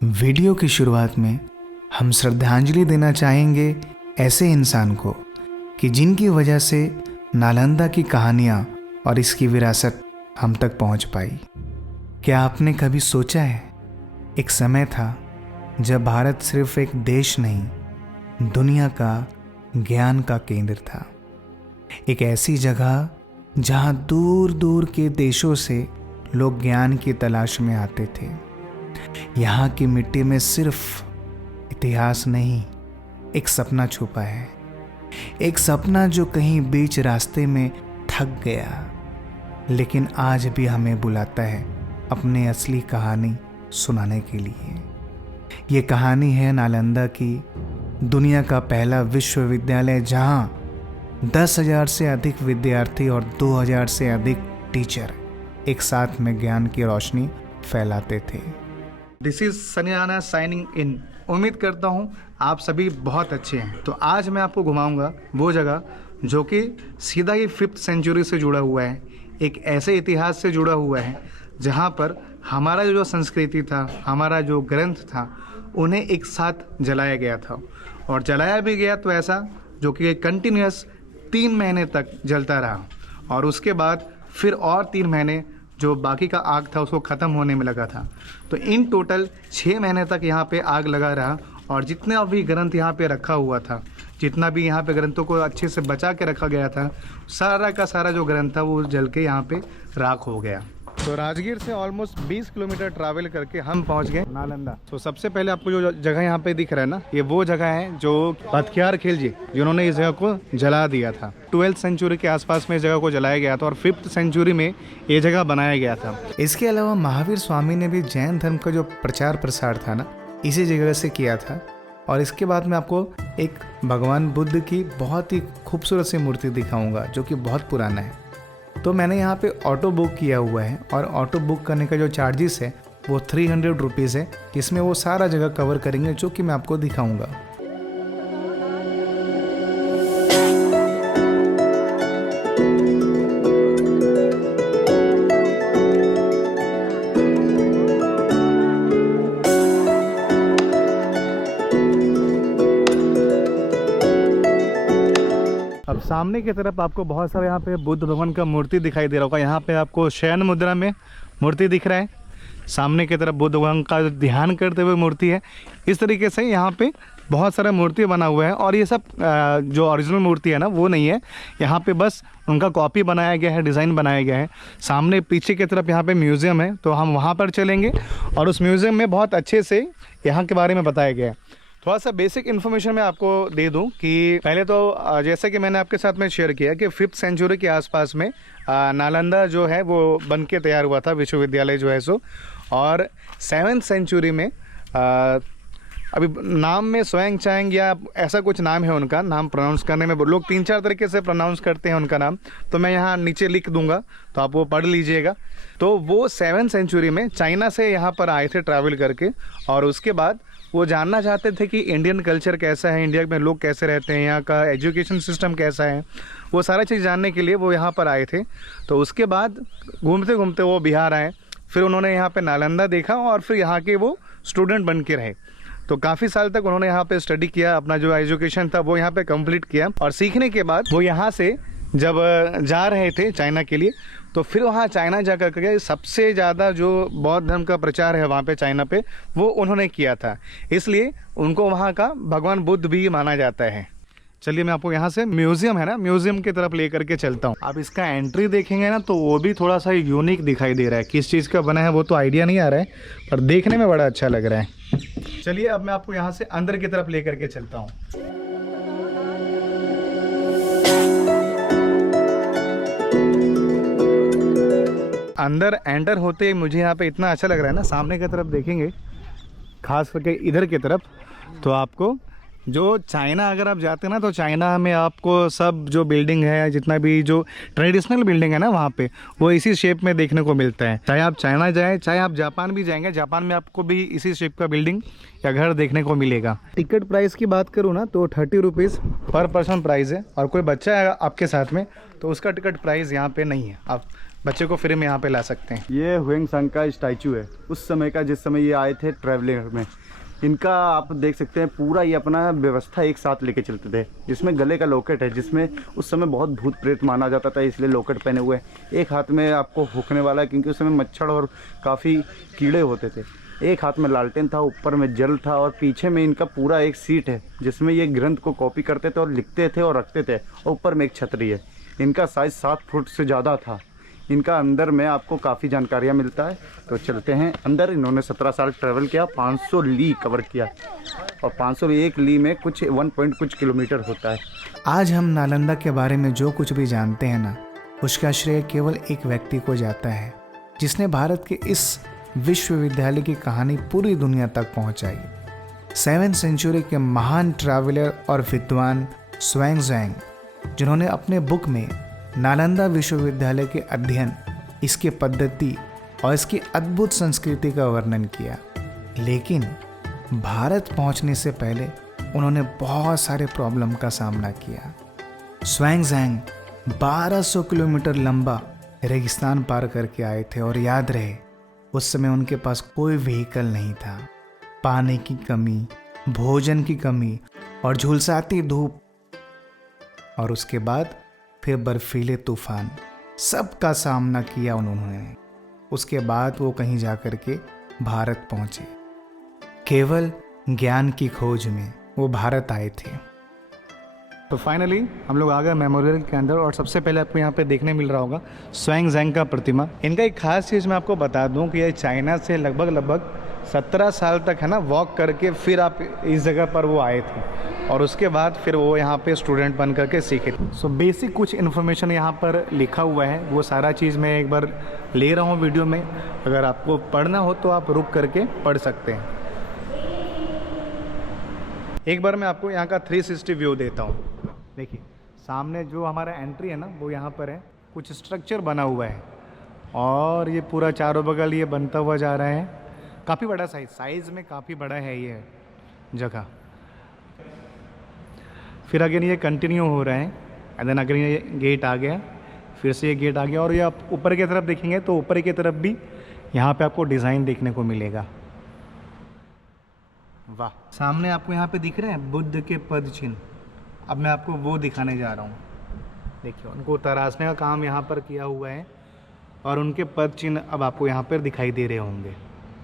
Video की शुरुआत में हम श्रद्धांजलि देना चाहेंगे ऐसे इंसान को कि जिनकी वजह से नालंदा की कहानियाँ और इसकी विरासत हम तक पहुँच पाई। क्या आपने कभी सोचा है, एक समय था जब भारत सिर्फ एक देश नहीं, दुनिया का ज्ञान का केंद्र था। एक ऐसी जगह जहाँ दूर दूर के देशों से लोग ज्ञान की तलाश में आते थे। यहाँ की मिट्टी में सिर्फ इतिहास नहीं, एक सपना छुपा है। एक सपना जो कहीं बीच रास्ते में थक गया, लेकिन आज भी हमें बुलाता है अपने असली कहानी सुनाने के लिए। ये कहानी है नालंदा की, दुनिया का पहला विश्वविद्यालय जहाँ 10,000 से अधिक विद्यार्थी और 2,000 से अधिक टीचर एक साथ में ज्ञान की रोशनी फैलाते थे। This is Sunny Rana signing in. उम्मीद करता हूँ आप सभी बहुत अच्छे हैं। तो आज मैं आपको घुमाऊंगा वो जगह जो कि सीधा ही 5th सेंचुरी से जुड़ा हुआ है, एक ऐसे इतिहास से जुड़ा हुआ है जहाँ पर हमारा जो संस्कृति था, हमारा जो ग्रंथ था, उन्हें एक साथ जलाया गया था। और जलाया भी गया तो ऐसा जो कि कंटिन्यूस 3 महीने तक जलता रहा, और उसके बाद फिर और 3 महीने जो बाकी का आग था उसको ख़त्म होने में लगा था। तो इन टोटल 6 महीने तक यहाँ पे आग लगा रहा, और जितना भी ग्रंथ यहाँ पे रखा हुआ था, जितना भी यहाँ पे ग्रंथों को अच्छे से बचा के रखा गया था, सारा का सारा जो ग्रंथ था वो जल के यहाँ पे राख हो गया। तो राजगीर से ऑलमोस्ट 20 किलोमीटर ट्रैवल करके हम पहुँच गए नालंदा। तो सबसे पहले आपको जो जगह यहाँ पे दिख रहा है ना, ये वो जगह है जो बख्तियार खिलजी जिन्होंने इस जगह को जला दिया था। 12th सेंचुरी के आसपास में इस जगह को जलाया गया था और 5th सेंचुरी में ये जगह बनाया गया था। इसके अलावा महावीर स्वामी ने भी जैन धर्म का जो प्रचार प्रसार था ना, इसी जगह से किया था। और इसके बाद मैं आपको एक भगवान बुद्ध की बहुत ही खूबसूरत सी मूर्ति दिखाऊंगा जो कि बहुत पुराना है। तो मैंने यहाँ पे ऑटो बुक किया हुआ है, और ऑटो बुक करने का जो चार्जेस है वो 300 रुपीज़ है। इसमें वो सारा जगह कवर करेंगे जो कि मैं आपको दिखाऊंगा। अब सामने की तरफ आपको बहुत सारे यहाँ पे बुद्ध भगवान का मूर्ति दिखाई दे रहा होगा। यहाँ पे आपको शयन मुद्रा में मूर्ति दिख रहा है। सामने की तरफ बुद्ध भगवान का ध्यान करते हुए मूर्ति है। इस तरीके से यहाँ पे बहुत सारा मूर्ति बना हुआ है, और ये सब जो ओरिजिनल मूर्ति है ना वो नहीं है। यहाँ पे बस उनका कॉपी बनाया गया है, डिज़ाइन बनाया गया है। सामने पीछे की तरफ यहाँ पे म्यूज़ियम है, तो हम वहाँ पर चलेंगे और उस म्यूज़ियम में बहुत अच्छे से यहाँ के बारे में बताया गया है। थोड़ा सा बेसिक इन्फॉर्मेशन मैं आपको दे दूं कि पहले तो जैसे कि मैंने आपके साथ में शेयर किया कि 5th सेंचुरी के आसपास में नालंदा जो है वो बन के तैयार हुआ था, विश्वविद्यालय जो है सो। और 7th सेंचुरी में अभी नाम में स्वयं चांग या ऐसा कुछ नाम है उनका, नाम प्रोनाउंस करने में लोग 3-4 तरीके से प्रोनाउंस करते हैं उनका नाम, तो मैं यहाँ नीचे लिख दूंगा तो आप वो पढ़ लीजिएगा। तो वो 7th सेंचुरी में चाइना से यहाँ पर आए थे ट्रैवल करके, और उसके बाद वो जानना चाहते थे कि इंडियन कल्चर कैसा है, इंडिया में लोग कैसे रहते हैं, यहाँ का एजुकेशन सिस्टम कैसा है, वो सारा चीज़ जानने के लिए वो यहाँ पर आए थे। तो उसके बाद घूमते घूमते वो बिहार आए, फिर उन्होंने यहाँ पे नालंदा देखा और फिर यहाँ के वो स्टूडेंट बन के रहे। तो काफ़ी साल तक उन्होंने यहाँ पे स्टडी किया, अपना जो एजुकेशन था वो यहाँ पे कंप्लीट किया, और सीखने के बाद वो यहाँ से जब जा रहे थे चाइना के लिए, तो फिर वहाँ चाइना जा कर के सबसे ज़्यादा जो बौद्ध धर्म का प्रचार है वहाँ पे चाइना पे, वो उन्होंने किया था। इसलिए उनको वहाँ का भगवान बुद्ध भी माना जाता है। चलिए मैं आपको यहाँ से म्यूज़ियम है ना, म्यूज़ियम की तरफ ले करके चलता हूँ। आप इसका एंट्री देखेंगे ना तो वो भी थोड़ा सा यूनिक दिखाई दे रहा है। किस चीज़ का बना है वो तो आइडिया नहीं आ रहा है, पर देखने में बड़ा अच्छा लग रहा है। चलिए अब मैं आपको यहाँ से अंदर की तरफ ले करके चलता हूँ। अंदर एंटर होते ही मुझे यहाँ पे इतना अच्छा लग रहा है ना, सामने की तरफ देखेंगे खास करके इधर की तरफ, तो आपको जो चाइना अगर आप जाते हैं ना तो चाइना में आपको सब जो बिल्डिंग है, जितना भी जो ट्रेडिशनल बिल्डिंग है ना वहाँ पे, वो इसी शेप में देखने को मिलता है। चाहे आप चाइना जाएँ, चाहे आप जापान भी जाएंगे, जापान में आपको भी इसी शेप का बिल्डिंग या घर देखने को मिलेगा। टिकट प्राइस की बात करूँ ना तो 30 रुपीज़ पर पर्सन प्राइस है, और कोई बच्चा है आपके साथ में तो उसका टिकट प्राइस यहाँ पे नहीं है। आप बच्चे को फ्री में यहाँ पे ला सकते हैं। ये हुएंग सांग का स्टैचू है, उस समय का जिस समय ये आए थे ट्रैवलर में। इनका आप देख सकते हैं पूरा ये अपना व्यवस्था एक साथ लेके चलते थे। इसमें गले का लॉकेट है, जिसमें उस समय बहुत भूत प्रेत माना जाता था, इसलिए लॉकेट पहने हुए हैं। एक हाथ में आपको हुकने वाला है, क्योंकि उस समय मच्छर और काफ़ी कीड़े होते थे। एक हाथ में लालटेन था, ऊपर में जल था, और पीछे में इनका पूरा एक सीट है जिसमें ये ग्रंथ को कॉपी करते थे और लिखते थे और रखते थे, और ऊपर में एक छतरी है। इनका साइज़ 7 फुट से ज़्यादा था। इनका अंदर में आपको काफ़ी जानकारियाँ मिलता है, तो चलते हैं अंदर। इन्होंने 17 साल ट्रैवल किया, 500 ली कवर किया, और 501 ली में कुछ 1 पॉइंट कुछ किलोमीटर होता है। आज हम नालंदा के बारे में जो कुछ भी जानते हैं ना, उसका श्रेय केवल एक व्यक्ति को जाता है, जिसने भारत के इस विश्वविद्यालय की कहानी पूरी दुनिया तक पहुंचाई। 7वीं सेंचुरी के महान ट्रैवलर और विद्वान स्वांगजांग, जिन्होंने अपने बुक में नालंदा विश्वविद्यालय के अध्ययन, इसके पद्धति और इसकी अद्भुत संस्कृति का वर्णन किया। लेकिन भारत पहुंचने से पहले उन्होंने बहुत सारे प्रॉब्लम का सामना किया। स्वांगजांग 1200 किलोमीटर लंबा रेगिस्तान पार करके आए थे, और याद रहे उस समय उनके पास कोई व्हीकल नहीं था। पानी की कमी, भोजन की कमी और झुलसाती धूप, और उसके बाद फिर बर्फीले तूफान, सबका सामना किया उन्होंने। उसके बाद वो कहीं जा कर के भारत पहुंचे। केवल ज्ञान की खोज में वो भारत आए थे। तो फाइनली हम लोग आ गए मेमोरियल के अंदर, और सबसे पहले आपको यहाँ पे देखने मिल रहा होगा स्वांगजांग का प्रतिमा। इनका एक खास चीज़ मैं आपको बता दूँ कि ये चाइना से लगभग 17 साल तक है ना वॉक करके फिर आप इस जगह पर वो आए थे, और उसके बाद फिर वो यहाँ पे स्टूडेंट बन करके सीखे। सो बेसिक कुछ इन्फॉर्मेशन यहाँ पर लिखा हुआ है, वो सारा चीज़ मैं एक बार ले रहा हूँ वीडियो में। अगर आपको पढ़ना हो तो आप रुक करके पढ़ सकते हैं। एक बार मैं आपको यहाँ का 360 व्यू देता हूँ। देखिए सामने जो हमारा एंट्री है ना, वो यहाँ पर है, कुछ स्ट्रक्चर बना हुआ है, और ये पूरा चारों बगल ये बनता हुआ जा रहा है। काफ़ी बड़ा साइज़ में काफ़ी बड़ा है ये जगह। फिर अगेन ये कंटिन्यू हो रहा है, एंड देन अगेन ये गेट आ गया, फिर से ये गेट आ गया, और ये आप ऊपर की तरफ देखेंगे तो ऊपर की तरफ भी यहाँ पे आपको डिज़ाइन देखने को मिलेगा। वाह, सामने आपको यहाँ पे दिख रहे हैं बुद्ध के पद चिन्ह। अब मैं आपको वो दिखाने जा रहा हूँ। देखिए उनको तराशने का काम यहाँ पर किया हुआ है, और उनके पद चिन्ह अब आपको यहाँ पर दिखाई दे रहे होंगे।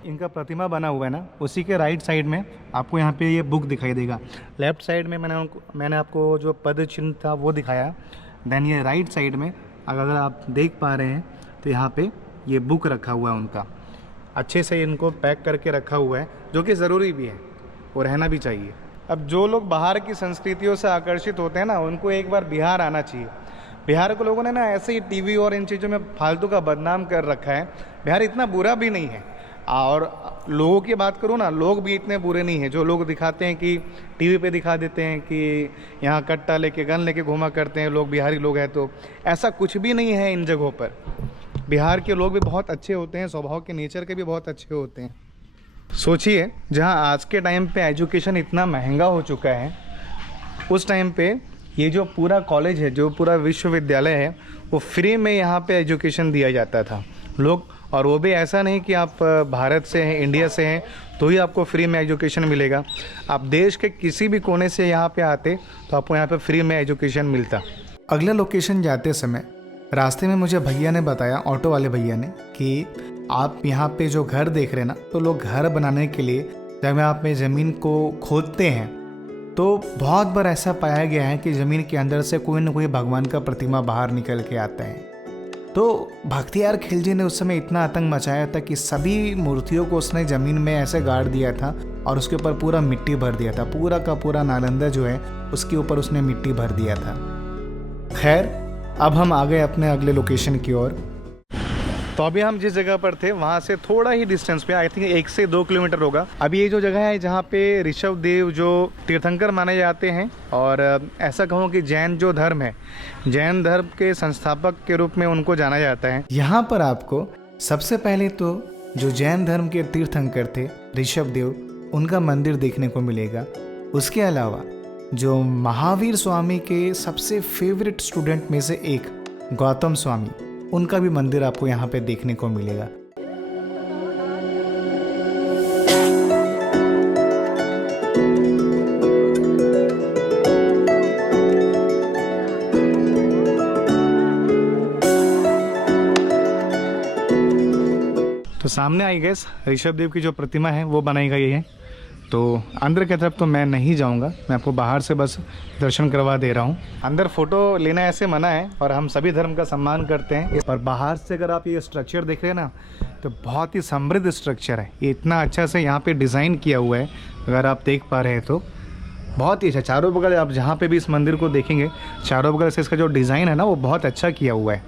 इनका प्रतिमा बना हुआ है ना, उसी के राइट साइड में आपको यहाँ पे ये बुक दिखाई देगा। लेफ्ट साइड में मैंने आपको जो पद चिन्ह था वो दिखाया। देन ये राइट साइड में अगर आप देख पा रहे हैं तो यहाँ पे ये बुक रखा हुआ है उनका। अच्छे से इनको पैक करके रखा हुआ है, जो कि ज़रूरी भी है और रहना भी चाहिए। अब जो लोग बाहर की संस्कृतियों से आकर्षित होते हैं ना, उनको एक बार बिहार आना चाहिए। बिहार को लोगों ने ना ऐसे ही टीवी और इन चीज़ों में फालतू का बदनाम कर रखा है। बिहार इतना बुरा भी नहीं है, और लोगों की बात करूँ ना, लोग भी इतने बुरे नहीं हैं। जो लोग दिखाते हैं कि टीवी पे दिखा देते हैं कि यहाँ कट्टा लेके गन लेके घूमा करते हैं लोग, बिहारी लोग हैं, तो ऐसा कुछ भी नहीं है इन जगहों पर। बिहार के लोग भी बहुत अच्छे होते हैं, स्वभाव के नेचर के भी बहुत अच्छे होते हैं। सोचिए, जहाँ आज के टाइम पे एजुकेशन इतना महंगा हो चुका है, उस टाइम पे ये जो पूरा कॉलेज है, जो पूरा विश्वविद्यालय है, वो फ्री में यहाँ पे एजुकेशन दिया जाता था लोग। और वो भी ऐसा नहीं कि आप भारत से हैं, इंडिया से हैं तो ही आपको फ्री में एजुकेशन मिलेगा। आप देश के किसी भी कोने से यहाँ पे आते तो आपको यहाँ पे फ्री में एजुकेशन मिलता। अगले लोकेशन जाते समय रास्ते में मुझे भैया ने बताया, ऑटो वाले भैया ने, कि आप यहाँ पे जो घर देख रहे हैं ना, तो लोग घर बनाने के लिए जब आप में ज़मीन को खोदते हैं तो बहुत बार ऐसा पाया गया है कि ज़मीन के अंदर से कोई ना कोई भगवान का प्रतिमा बाहर निकल के आता है। तो भक्तियार खिलजी ने उस समय इतना आतंक मचाया था कि सभी मूर्तियों को उसने ज़मीन में ऐसे गाड़ दिया था, और उसके ऊपर पूरा मिट्टी भर दिया था। पूरा का पूरा नालंदा जो है उसके ऊपर उसने मिट्टी भर दिया था। खैर, अब हम आ गए अपने अगले लोकेशन की ओर। तो अभी हम जिस जगह पर थे वहाँ से थोड़ा ही डिस्टेंस पे, आई थिंक 1 से 2 किलोमीटर होगा। अभी ये जो जगह है जहाँ पे ऋषभ देव जो तीर्थंकर माने जाते हैं, और ऐसा कहूँ कि जैन जो धर्म है, जैन धर्म के संस्थापक के रूप में उनको जाना जाता है। यहाँ पर आपको सबसे पहले तो जो जैन धर्म के तीर्थंकर थे ऋषभ देव, उनका मंदिर देखने को मिलेगा। उसके अलावा जो महावीर स्वामी के सबसे फेवरेट स्टूडेंट में से एक गौतम स्वामी, उनका भी मंदिर आपको यहाँ पे देखने को मिलेगा। तो सामने आई गैस ऋषभ देव की जो प्रतिमा है वो बनाई गई है। तो अंदर की तरफ तो मैं नहीं जाऊंगा, मैं आपको बाहर से बस दर्शन करवा दे रहा हूँ। अंदर फोटो लेना ऐसे मना है और हम सभी धर्म का सम्मान करते हैं। और बाहर से अगर आप ये स्ट्रक्चर देख रहे हैं ना, तो बहुत ही समृद्ध स्ट्रक्चर है। ये इतना अच्छा से यहाँ पे डिज़ाइन किया हुआ है, अगर आप देख पा रहे हैं तो बहुत ही अच्छा। चारों बगल आप जहाँ पे भी इस मंदिर को देखेंगे, चारों बगल से इसका जो डिज़ाइन है ना वो बहुत अच्छा किया हुआ है।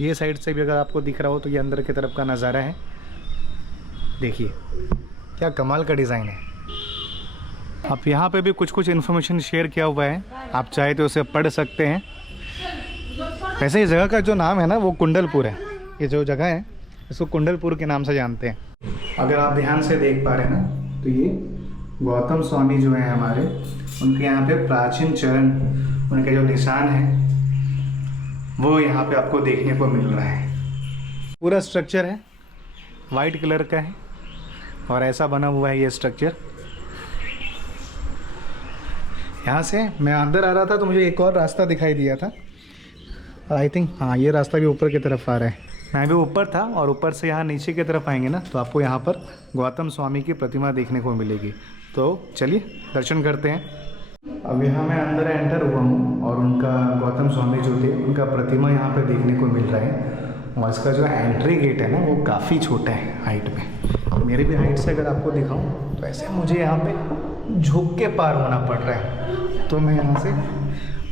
ये साइड से भी अगर आपको दिख रहा हो तो ये अंदर की तरफ का नज़ारा है। देखिए क्या कमाल का डिज़ाइन है। आप यहाँ पे भी कुछ कुछ इन्फॉर्मेशन शेयर किया हुआ है, आप चाहे तो उसे पढ़ सकते हैं। वैसे इस जगह का जो नाम है ना वो कुंडलपुर है। ये जो जगह है इसको कुंडलपुर के नाम से जानते हैं। अगर आप ध्यान से देख पा रहे हैं ना, तो ये गौतम स्वामी जो है हमारे, उनके यहाँ पे प्राचीन चरण, उनके जो निशान है वो यहाँ पे आपको देखने को मिल रहा है। पूरा स्ट्रक्चर है वाइट कलर का है और ऐसा बना हुआ है ये स्ट्रक्चर। यहाँ से मैं अंदर आ रहा था तो मुझे एक और रास्ता दिखाई दिया था, आई थिंक हाँ ये रास्ता भी ऊपर की तरफ आ रहा है। मैं भी ऊपर था और ऊपर से यहाँ नीचे की तरफ आएंगे ना तो आपको यहाँ पर गौतम स्वामी की प्रतिमा देखने को मिलेगी। तो चलिए दर्शन करते हैं। अब यहाँ मैं अंदर एंटर हुआ हूँ और उनका गौतम स्वामी जो थे उनका प्रतिमा यहाँ पे देखने को मिल रहा है। और इसका जो एंट्री गेट है ना वो काफ़ी छोटा है हाइट में। मेरी भी हाइट से अगर आपको दिखाऊँ तो ऐसे मुझे यहाँ पे झुक के पार होना पड़ रहा है, तो मैं यहाँ से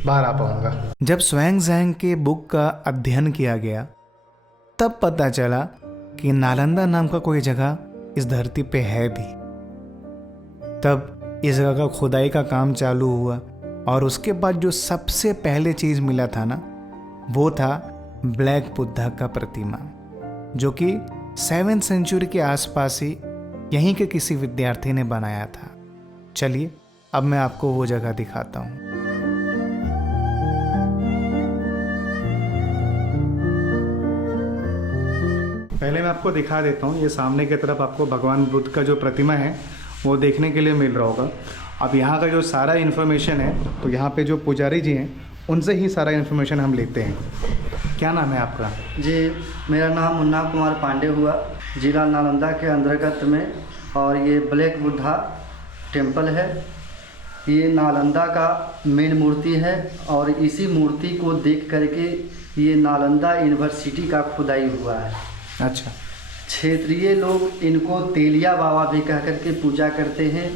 बाहर आ पाऊँगा। जब स्वांगजांग के बुक का अध्ययन किया गया तब पता चला कि नालंदा नाम का कोई जगह इस धरती पे है भी। तब इस जगह का खुदाई का काम चालू हुआ और उसके बाद जो सबसे पहले चीज़ मिला था ना वो था ब्लैक बुद्धा का प्रतिमा, जो कि 7th सेंचुरी के आसपास ही यहीं के किसी विद्यार्थी ने बनाया था। चलिए अब मैं आपको वो जगह दिखाता हूँ। पहले मैं आपको दिखा देता हूँ, ये सामने की तरफ आपको भगवान बुद्ध का जो प्रतिमा है वो देखने के लिए मिल रहा होगा। अब यहाँ का जो सारा इन्फॉर्मेशन है तो यहाँ पे जो पुजारी जी हैं उनसे ही सारा इन्फॉर्मेशन हम लेते हैं। क्या नाम है आपका? जी मेरा नाम मुन्ना कुमार पांडे हुआ, जिला नालंदा के अंतर्गत में। और ये ब्लैक बुद्धा टेम्पल है, ये नालंदा का मेन मूर्ति है। और इसी मूर्ति को देख करके ये नालंदा यूनिवर्सिटी का खुदाई हुआ है। अच्छा। क्षेत्रीय लोग इनको तेलिया बाबा भी कह करके पूजा करते हैं।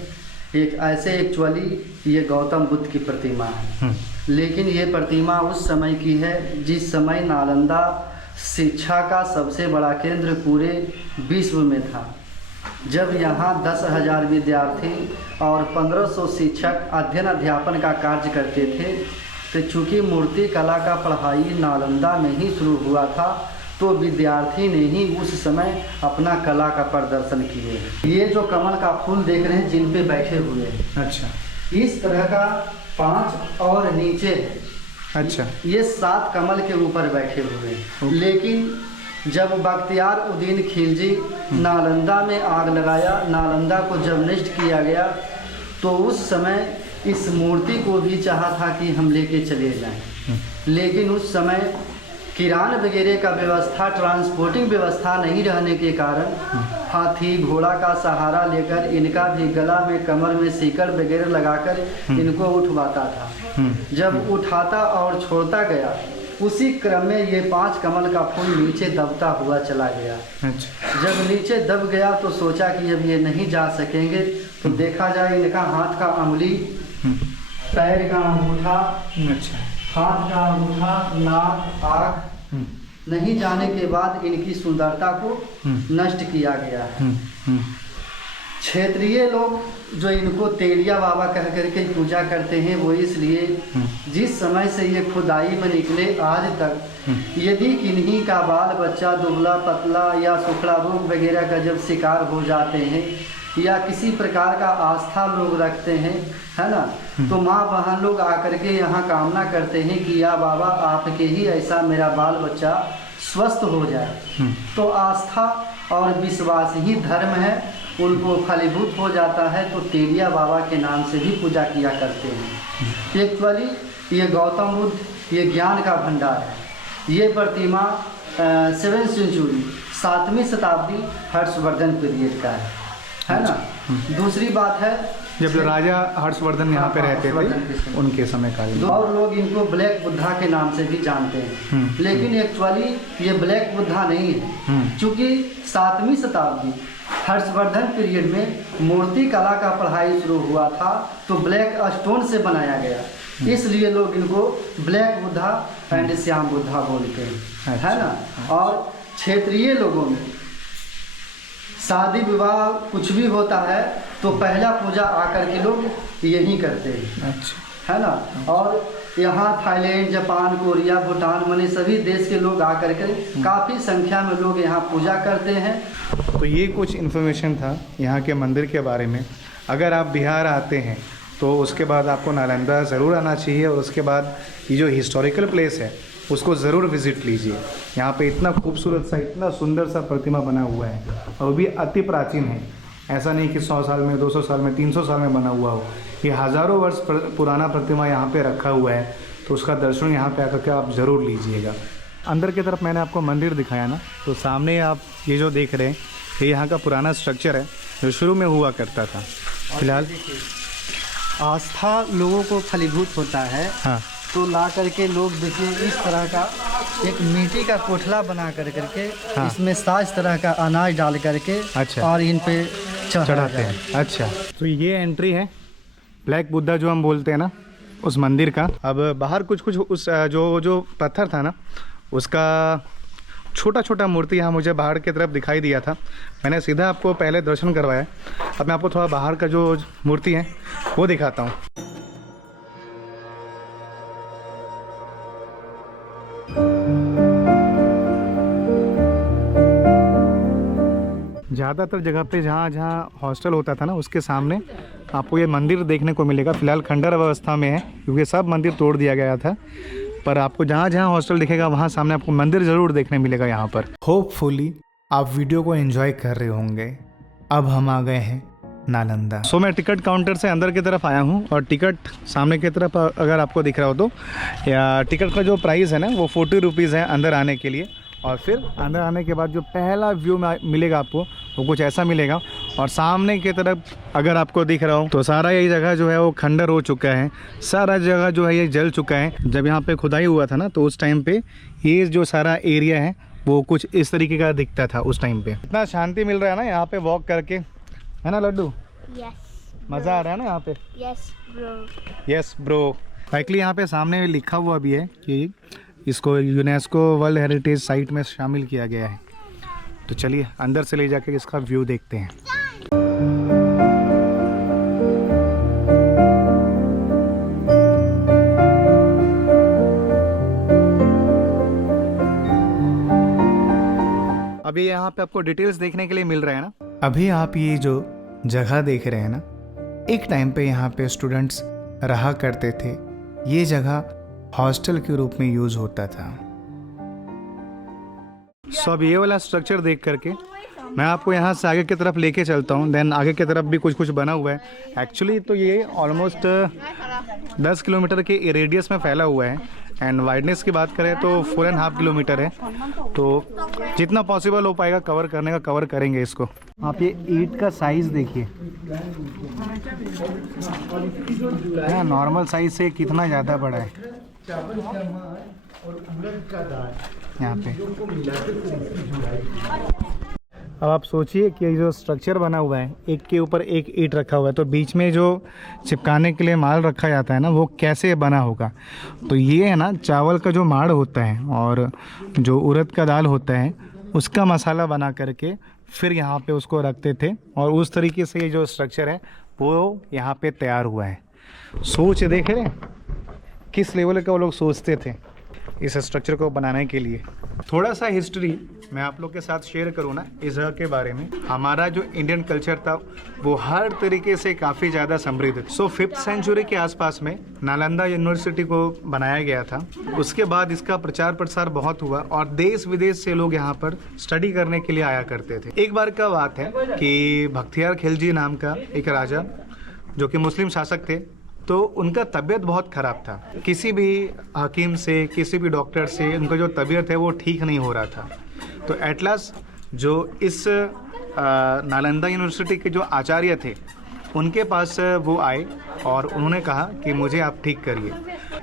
एक ऐसे एक्चुअली ये गौतम बुद्ध की प्रतिमा है, लेकिन ये प्रतिमा उस समय की है जिस समय नालंदा शिक्षा का सबसे बड़ा केंद्र पूरे विश्व में था। जब यहाँ 10,000 विद्यार्थी और 1500 शिक्षक अध्ययन अध्यापन का कार्य करते थे, तो चूँकि मूर्ति कला का पढ़ाई नालंदा में ही शुरू हुआ था, तो विद्यार्थी ने ही उस समय अपना कला का प्रदर्शन किए। ये जो कमल का फूल देख रहे हैं जिन पे बैठे हुए हैं, अच्छा, इस तरह का 5 और नीचे, अच्छा, ये 7 कमल के ऊपर बैठे हुए हैं। लेकिन जब बख्तियार उद्दीन खिलजी नालंदा में आग लगाया, नालंदा को जब नष्ट किया गया, तो उस समय इस मूर्ति को भी चाहा था कि हम लेके चले जाएं। लेकिन उस समय किरान वगैरह का व्यवस्था, ट्रांसपोर्टिंग व्यवस्था नहीं रहने के कारण हाथी घोड़ा का सहारा लेकर इनका भी गला में कमर में सीकड़ वगैरह लगाकर इनको उठवाता था। जब उठाता और छोड़ता गया, उसी क्रम में ये 5 कमल का फूल नीचे दबता हुआ चला गया। अच्छा। जब नीचे दब गया तो सोचा कि अब ये नहीं जा सकेंगे, तो देखा जाए इनका हाथ का अंगुली, पैर का अंगूठा, अच्छा, हाथ का अंगूठा, नाक, आँख नहीं जाने के बाद इनकी सुंदरता को नष्ट किया गया है। क्षेत्रीय लोग जो इनको तेलिया बाबा कह करके पूजा करते हैं, वो इसलिए जिस समय से ये खुदाई में निकले आज तक यदि किन्हीं का बाल बच्चा दुबला पतला या सुखड़ा रोग वगैरह का जब शिकार हो जाते हैं, या किसी प्रकार का आस्था लोग रखते हैं, है ना, तो माँ बहन लोग आकर के यहाँ कामना करते हैं कि या बाबा आपके ही ऐसा मेरा बाल बच्चा स्वस्थ हो जाए। तो आस्था और विश्वास ही धर्म है, उनको फलीभूत हो जाता है तो तेलिया बाबा के नाम से भी पूजा किया करते हैं। एक्चुअली ये गौतम बुद्ध ये ज्ञान का भंडार है। ये प्रतिमा 7वीं सेंचुरी 7वीं शताब्दी हर्षवर्धन पीरियड का है ना। दूसरी बात है जब राजा हर्षवर्धन यहाँ पे रहते थे उनके समय काल में। और लोग इनको ब्लैक बुद्धा के नाम से भी जानते हैं, लेकिन एक्चुअली ये ब्लैक बुद्धा नहीं है। चूँकि 7वीं शताब्दी हर्षवर्धन पीरियड में मूर्ति कला का पढ़ाई शुरू हुआ था तो ब्लैक स्टोन से बनाया गया, इसलिए लोग इनको ब्लैक बुद्धा एंड श्याम बुद्धा बोलते हैं, है ना। और क्षेत्रीय लोगों में शादी विवाह कुछ भी होता है तो पहला पूजा आकर के लोग यही करते हैं, अच्छा, है ना। और यहाँ थाईलैंड, जापान, कोरिया, भूटान मने सभी देश के लोग आकर के काफ़ी संख्या में लोग यहाँ पूजा करते हैं। तो ये कुछ इन्फॉर्मेशन था यहाँ के मंदिर के बारे में। अगर आप बिहार आते हैं तो उसके बाद आपको नालंदा ज़रूर आना चाहिए, और उसके बाद ये जो हिस्टोरिकल प्लेस है उसको ज़रूर विज़िट लीजिए। यहाँ पे इतना खूबसूरत सा, इतना सुंदर सा प्रतिमा बना हुआ है, और वो भी अति प्राचीन है। ऐसा नहीं कि 100 साल में, 200 साल में, 300 साल में बना हुआ हो। ये हज़ारों वर्ष पुराना प्रतिमा यहाँ पे रखा हुआ है, तो उसका दर्शन यहाँ पे आकर के आप ज़रूर लीजिएगा। अंदर की तरफ मैंने आपको मंदिर दिखाया ना, तो सामने आप ये जो देख रहे हैं ये यहाँ का पुराना स्ट्रक्चर है जो शुरू में हुआ करता था। फिलहाल आस्था लोगों को फलीभूत होता है, हाँ, तो ला करके लोग देखिए इस तरह का एक मिट्टी का कोठला बना कर करके हाँ, इसमें 7 तरह का अनाज डाल करके अच्छा, और इन पे चढ़ाते हैं। अच्छा, तो ये एंट्री है ब्लैक बुद्धा जो हम बोलते हैं ना उस मंदिर का। अब बाहर कुछ कुछ उस जो पत्थर था ना उसका छोटा छोटा मूर्ति यहाँ मुझे बाहर की तरफ दिखाई दिया था। मैंने सीधा आपको पहले दर्शन करवाया। अब मैं आपको थोड़ा बाहर का जो मूर्ति है वो दिखाता हूँ। ज़्यादातर जगह पे जहाँ जहाँ हॉस्टल होता था ना उसके सामने आपको ये मंदिर देखने को मिलेगा। फ़िलहाल खंडर अवस्था में है क्योंकि सब मंदिर तोड़ दिया गया था, पर आपको जहाँ जहाँ हॉस्टल दिखेगा वहाँ सामने आपको मंदिर ज़रूर देखने मिलेगा यहाँ पर। होपफुली आप वीडियो को एंजॉय कर रहे होंगे। अब हम आ गए हैं नालंदा। सो मैं टिकट काउंटर से अंदर की तरफ आया हूँ, और टिकट सामने की तरफ अगर आपको दिख रहा हो तो या टिकट का जो प्राइस है ना वो 40 रुपीज़ है अंदर आने के लिए। और फिर अंदर आने के बाद जो पहला व्यू मिलेगा आपको वो कुछ ऐसा मिलेगा। और सामने की तरफ अगर आपको दिख रहा हो तो सारा ये जगह जो है वो खंडर हो चुका है, सारा जगह जो है ये जल चुका है। जब यहाँ पे खुदाई हुआ था ना तो उस टाइम पे ये जो सारा एरिया है वो कुछ इस तरीके का दिखता था उस टाइम पे। इतना शांति मिल रहा है ना यहाँ पे वॉक करके, है ना लड्डू? मज़ा आ रहा है ना यहाँ पे? Yes bro. एक्चुअली यहाँ पे सामने लिखा हुआ भी है कि इसको यूनेस्को वर्ल्ड हेरिटेज साइट में शामिल किया गया है। तो चलिए अंदर से ले जाके इसका व्यू देखते हैं। अभी यहाँ पे आपको डिटेल्स देखने के लिए मिल रहा है ना। अभी आप ये जो जगह देख रहे हैं ना, एक टाइम पे यहाँ पे स्टूडेंट्स रहा करते थे। ये जगह हॉस्टल के रूप में यूज होता था। सो अब ये वाला स्ट्रक्चर देख करके मैं आपको यहाँ से आगे की तरफ लेके चलता हूँ। देन आगे की तरफ भी कुछ कुछ बना हुआ है। एक्चुअली तो ये ऑलमोस्ट 10 किलोमीटर के रेडियस में फैला हुआ है, एंड वाइडनेस की बात करें तो 4.5 किलोमीटर है। तो जितना पॉसिबल हो पाएगा कवर करने का कवर करेंगे इसको। आप ये ईंट का साइज़ देखिए, नॉर्मल साइज से कितना ज़्यादा बड़ा है यहाँ पे। अब आप सोचिए कि ये जो स्ट्रक्चर बना हुआ है एक के ऊपर एक ईंट रखा हुआ है, तो बीच में जो चिपकाने के लिए माल रखा जाता है ना वो कैसे बना होगा। तो ये है ना चावल का जो माड़ होता है और जो उड़द का दाल होता है उसका मसाला बना करके फिर यहाँ पे उसको रखते थे, और उस तरीके से ये जो स्ट्रक्चर है वो यहाँ पे तैयार हुआ है। सोच देख रहे हैं किस लेवल का वो लोग सोचते थे। इस स्ट्रक्चर को बनाने के लिए। थोड़ा सा हिस्ट्री मैं आप लोग के साथ शेयर करूँ ना इस जगह के बारे में। हमारा जो इंडियन कल्चर था वो हर तरीके से काफ़ी ज़्यादा समृद्ध था। 5th सेंचुरी के आसपास में नालंदा यूनिवर्सिटी को बनाया गया था। उसके बाद इसका प्रचार प्रसार बहुत हुआ और देश विदेश से लोग यहाँ पर स्टडी करने के लिए आया करते थे। एक बार का बात है कि बख्तियार खिलजी नाम का एक राजा जो कि मुस्लिम शासक थे, तो उनका तबीयत बहुत ख़राब था। किसी भी हकीम से, किसी भी डॉक्टर से उनका जो तबीयत है वो ठीक नहीं हो रहा था। तो एट लास्ट जो इस नालंदा यूनिवर्सिटी के जो आचार्य थे उनके पास वो आए और उन्होंने कहा कि मुझे आप ठीक करिए।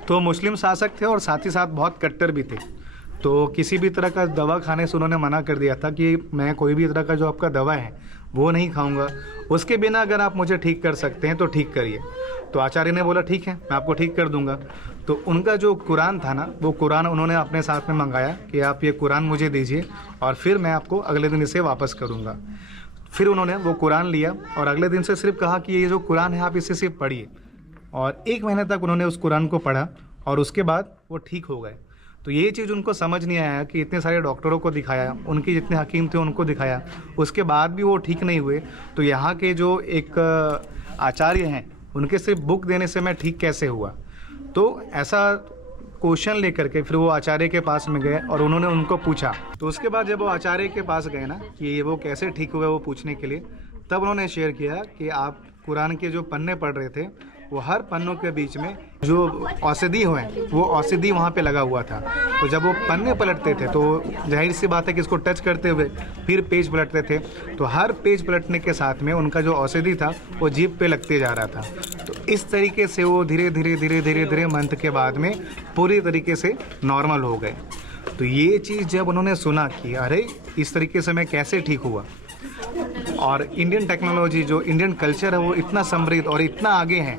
तो मुस्लिम शासक थे और साथ ही साथ बहुत कट्टर भी थे। तो किसी भी तरह का दवा खाने से उन्होंने मना कर दिया था कि मैं कोई भी तरह का जो आपका दवा है वो नहीं खाऊंगा, उसके बिना अगर आप मुझे ठीक कर सकते हैं तो ठीक करिए। तो आचार्य ने बोला ठीक है, मैं आपको ठीक कर दूंगा। तो उनका जो कुरान था ना, वो कुरान उन्होंने अपने साथ में मंगाया कि आप ये कुरान मुझे दीजिए और फिर मैं आपको अगले दिन इसे वापस करूँगा। फिर उन्होंने वो कुरान लिया और अगले दिन से सिर्फ कहा कि ये जो कुरान है आप इसे सिर्फ पढ़िए। और 1 महीने तक उन्होंने उस कुरान को पढ़ा और उसके बाद वो ठीक हो गए। तो ये चीज़ उनको समझ नहीं आया कि इतने सारे डॉक्टरों को दिखाया, उनके जितने हकीम थे उनको दिखाया, उसके बाद भी वो ठीक नहीं हुए। तो यहाँ के जो एक आचार्य हैं उनके सिर्फ बुक देने से मैं ठीक कैसे हुआ। तो ऐसा क्वेश्चन लेकर के फिर वो आचार्य के पास में गए और उन्होंने उनको पूछा। तो उसके बाद जब वो आचार्य के पास गए ना कि वो कैसे ठीक हुए वो पूछने के लिए, तब उन्होंने शेयर किया कि आप कुरान के जो पन्ने पढ़ रहे थे वो हर पन्नों के बीच में जो औषधि हुए वो औषधि वहाँ पे लगा हुआ था। तो जब वो पन्ने पलटते थे तो जाहिर सी बात है कि इसको टच करते हुए फिर पेज पलटते थे, तो हर पेज पलटने के साथ में उनका जो औषधि था वो जीभ पे लगते जा रहा था। तो इस तरीके से वो धीरे धीरे मंथ के बाद में पूरी तरीके से नॉर्मल हो गए। तो ये चीज़ जब उन्होंने सुना कि अरे इस तरीके से मैं कैसे ठीक हुआ, और इंडियन टेक्नोलॉजी जो इंडियन कल्चर है वो इतना समृद्ध और इतना आगे है,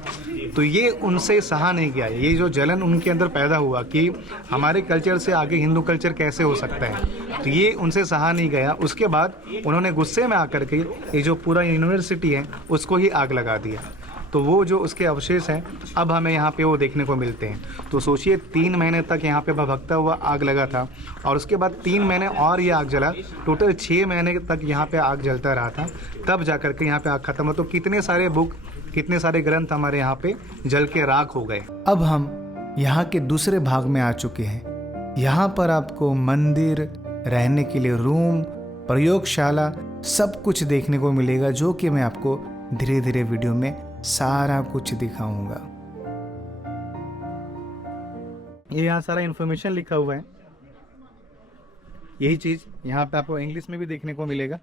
तो ये उनसे सहा नहीं गया। ये जो जलन उनके अंदर पैदा हुआ कि हमारे कल्चर से आगे हिंदू कल्चर कैसे हो सकता है, तो ये उनसे सहा नहीं गया। उसके बाद उन्होंने गुस्से में आकर के ये जो पूरा यूनिवर्सिटी है उसको ही आग लगा दिया। तो वो जो उसके अवशेष हैं अब हमें यहाँ पे वो देखने को मिलते हैं। तो सोचिए 3 महीने तक यहाँ पे भभकता हुआ आग लगा था और उसके बाद 3 महीने और ये आग जला, टोटल 6 महीने तक यहाँ पे आग जलता रहा था, तब जा कर के यहाँ पे आग खत्म हो। तो कितने सारे बुक, कितने सारे ग्रंथ हमारे यहाँ पे जल के राख हो गए। अब हम यहाँ के दूसरे भाग में आ चुके हैं। यहाँ पर आपको मंदिर, रहने के लिए रूम, प्रयोगशाला सब कुछ देखने को मिलेगा, जो कि मैं आपको धीरे धीरे वीडियो में सारा कुछ दिखाऊंगा। ये यहाँ सारा इन्फॉर्मेशन लिखा हुआ है। यही चीज़ यहाँ पे आपको इंग्लिश में भी देखने को मिलेगा।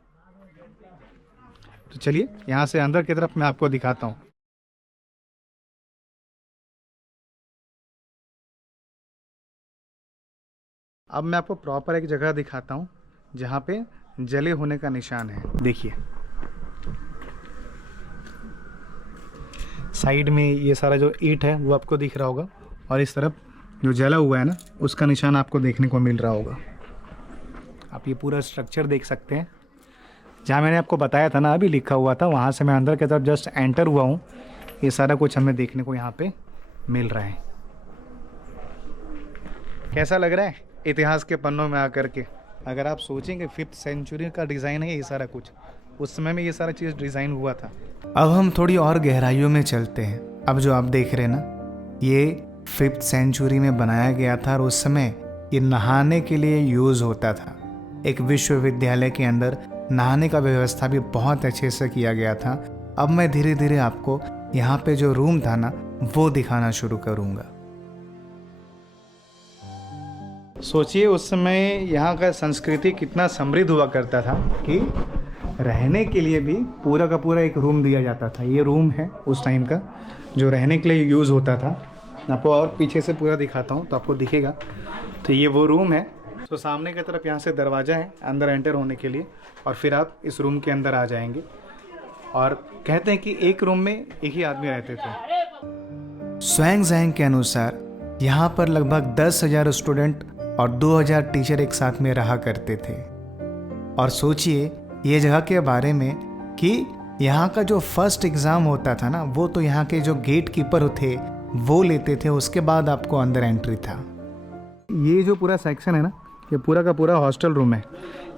तो चलिए यहाँ से अंदर की तरफ मैं आपको दिखाता हूँ। अब मैं आपको प्रॉपर एक जगह दिखाता हूँ जहाँ पे जले होने का निशान है। देखिए साइड में ये सारा जो ईंट है वो आपको दिख रहा होगा और इस तरफ जो जला हुआ है ना उसका निशान आपको देखने को मिल रहा होगा। आप ये पूरा स्ट्रक्चर देख सकते हैं। जहाँ मैंने आपको बताया था ना अभी लिखा हुआ था, वहाँ से मैं अंदर की तरफ जस्ट एंटर हुआ हूँ। ये सारा कुछ हमें देखने को यहाँ पे मिल रहा है। कैसा लग रहा है इतिहास के पन्नों में आकर के? अगर आप सोचेंगे 5th सेंचुरी का डिज़ाइन है ये सारा कुछ, उस समय में ये सारा चीज़ डिज़ाइन हुआ था। अब हम थोड़ी और गहराइयों में चलते हैं। अब जो आप देख रहे हैं ना, ये 5th सेंचुरी में बनाया गया था और उस समय ये नहाने के लिए यूज़ होता था। एक विश्वविद्यालय के अंदर नहाने का व्यवस्था भी बहुत अच्छे से किया गया था। अब मैं धीरे धीरे आपको यहाँ पे जो रूम था ना वो दिखाना शुरू करूँगा। सोचिए उस समय यहाँ का संस्कृति कितना समृद्ध हुआ करता था कि रहने के लिए भी पूरा का पूरा एक रूम दिया जाता था। ये रूम है उस टाइम का जो रहने के लिए यूज़ होता था। आपको और पीछे से पूरा दिखाता हूँ तो आपको दिखेगा। तो ये वो रूम है। तो सामने की तरफ यहाँ से दरवाज़ा है अंदर एंटर होने के लिए और फिर आप इस रूम के अंदर आ जाएंगे। और कहते हैं कि एक रूम में एक ही आदमी रहते थे। स्वांगजांग के अनुसार यहाँ पर लगभग 10,000 स्टूडेंट और 2,000 टीचर एक साथ में रहा करते थे। और सोचिए ये जगह के बारे में कि यहाँ का जो फर्स्ट एग्ज़ाम होता था ना वो तो यहाँ के जो गेट कीपर थे वो लेते थे, उसके बाद आपको अंदर एंट्री था। ये जो पूरा सेक्शन है ना, ये पूरा का पूरा हॉस्टल रूम है।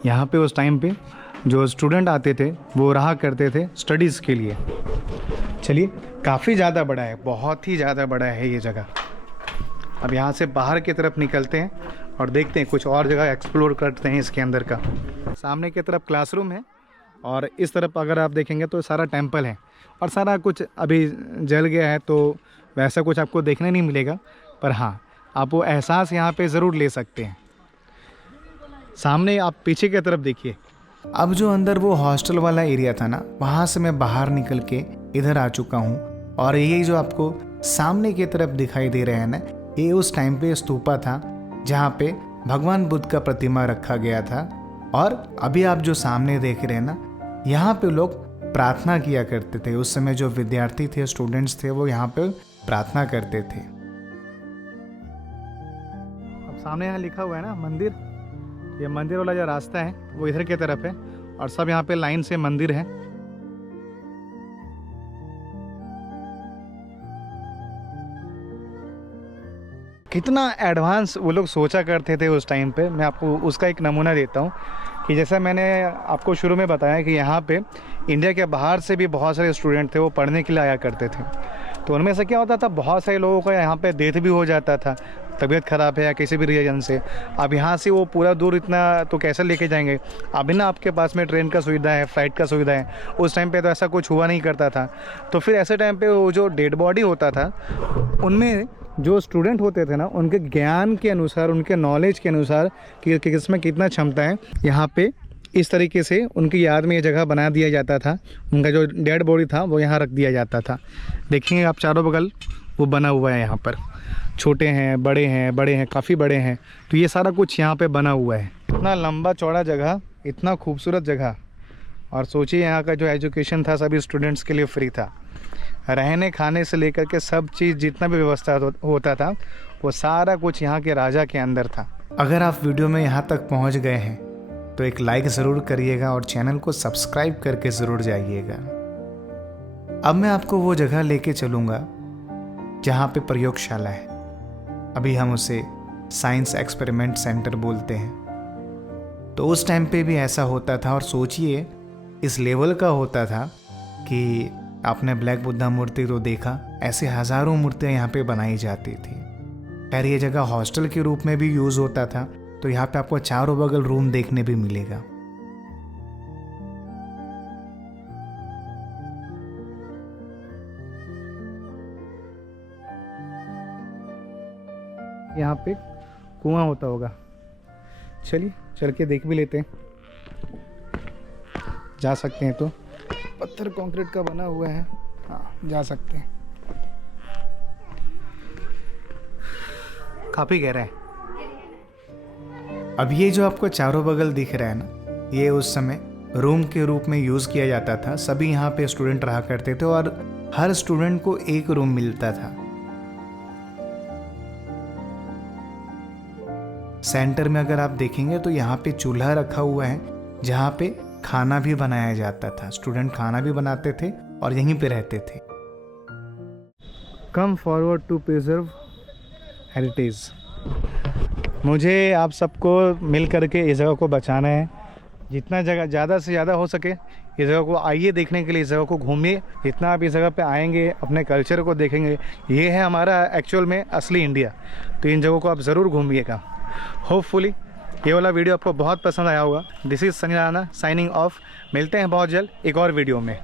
यहाँ पे उस टाइम पे जो स्टूडेंट आते थे वो रहा करते थे स्टडीज़ के लिए। चलिए, काफ़ी ज़्यादा बड़ा है, बहुत ही ज़्यादा बड़ा है ये जगह। अब यहाँ से बाहर की तरफ निकलते हैं और देखते हैं, कुछ और जगह एक्सप्लोर करते हैं इसके अंदर का। सामने की तरफ क्लासरूम है और इस तरफ अगर आप देखेंगे तो सारा टेंपल है और सारा कुछ अभी जल गया है, तो वैसा कुछ आपको देखने नहीं मिलेगा, पर हाँ, आप वो एहसास यहाँ पे ज़रूर ले सकते हैं। सामने आप पीछे की तरफ देखिए। अब जो अंदर वो हॉस्टल वाला एरिया था ना, वहाँ से मैं बाहर निकल के इधर आ चुका हूँ और ये जो आपको सामने की तरफ दिखाई दे रहे हैं ना, ये उस टाइम पे स्तूपा था जहाँ पे भगवान बुद्ध का प्रतिमा रखा गया था। और अभी आप जो सामने देख रहे हैं ना, यहाँ पे लोग प्रार्थना किया करते थे। उस समय जो विद्यार्थी थे, स्टूडेंट्स थे, वो यहाँ पे प्रार्थना करते थे। अब सामने यहाँ लिखा हुआ है ना मंदिर, ये मंदिर वाला जो रास्ता है वो इधर की तरफ है और सब यहाँ पे लाइन से मंदिर है। कितना एडवांस वो लोग सोचा करते थे उस टाइम पे। मैं आपको उसका एक नमूना देता हूँ कि जैसा मैंने आपको शुरू में बताया कि यहाँ पे इंडिया के बाहर से भी बहुत सारे स्टूडेंट थे, वो पढ़ने के लिए आया करते थे। तो उनमें से क्या होता था, बहुत सारे लोगों का यहाँ पे डेथ भी हो जाता था, तबीयत ख़राब है या किसी भी रीजन से। अब यहाँ से वो पूरा दूर इतना तो कैसे लेके जाएंगे। अभी ना आपके पास में ट्रेन का सुविधा है, फ्लाइट का सुविधा है, उस टाइम पे तो ऐसा कुछ हुआ नहीं करता था। तो फिर ऐसे टाइम पे वो जो डेड बॉडी होता था, उनमें जो स्टूडेंट होते थे ना, उनके ज्ञान के अनुसार, उनके नॉलेज के अनुसार कि किसमें कितना क्षमता है, यहाँ पे इस तरीके से उनकी याद में ये जगह बना दिया जाता था। उनका जो डेड बॉडी था वो यहाँ रख दिया जाता था। देखेंगे आप चारों बगल वो बना हुआ है, यहाँ पर छोटे हैं, बड़े हैं, बड़े हैं, काफ़ी बड़े हैं। तो ये सारा कुछ यहाँ पे बना हुआ है। इतना लंबा चौड़ा जगह, इतना खूबसूरत जगह। और सोचिए यहाँ का जो एजुकेशन था सभी स्टूडेंट्स के लिए फ्री था। रहने खाने से लेकर के सब चीज़, जितना भी व्यवस्था होता था, वो सारा कुछ यहाँ के राजा के अंदर था। अगर आप वीडियो में यहाँ तक पहुँच गए हैं तो एक लाइक ज़रूर करिएगा और चैनल को सब्सक्राइब करके ज़रूर जाइएगा। अब मैं आपको वो जगह लेके चलूँगा जहाँ पे प्रयोगशाला है। अभी हम उसे साइंस एक्सपेरिमेंट सेंटर बोलते हैं। तो उस टाइम पे भी ऐसा होता था। और सोचिए, इस लेवल का होता था कि आपने ब्लैक बुद्धा मूर्ति तो देखा, ऐसे हज़ारों मूर्तियाँ यहाँ पे बनाई जाती थी। खैर, ये जगह हॉस्टल के रूप में भी यूज़ होता था। तो यहाँ पे आपको चारों बगल रूम देखने भी मिलेगा। यहाँ पे कुआं होता होगा, चलिए चल के देख भी लेते हैं। जा सकते हैं तो, पत्थर कंक्रीट का बना हुआ है, हाँ जा सकते हैं। काफ़ी गहरा है। अब ये जो आपको चारों बगल दिख रहा है ना, ये उस समय रूम के रूप में यूज़ किया जाता था। सभी यहाँ पे स्टूडेंट रहा करते थे और हर स्टूडेंट को एक रूम मिलता था। सेंटर में अगर आप देखेंगे तो यहाँ पे चूल्हा रखा हुआ है जहाँ पे खाना भी बनाया जाता था। स्टूडेंट खाना भी बनाते थे और यहीं पे रहते थे। Come forward to preserve heritage. मुझे आप सबको मिल करके इस जगह को बचाना है। जितना जगह ज़्यादा से ज़्यादा हो सके इस जगह को आइए देखने के लिए, इस जगह को घूमिए। जितना आप इस जगह पे आएंगे, अपने कल्चर को देखेंगे, ये है हमारा एक्चुअल में असली इंडिया। तो इन जगहों को आप ज़रूर घूमिएगा। होपफुली ये वाला वीडियो आपको बहुत पसंद आया होगा। This is Sunny Rana signing off. मिलते हैं बहुत जल्द एक और वीडियो में।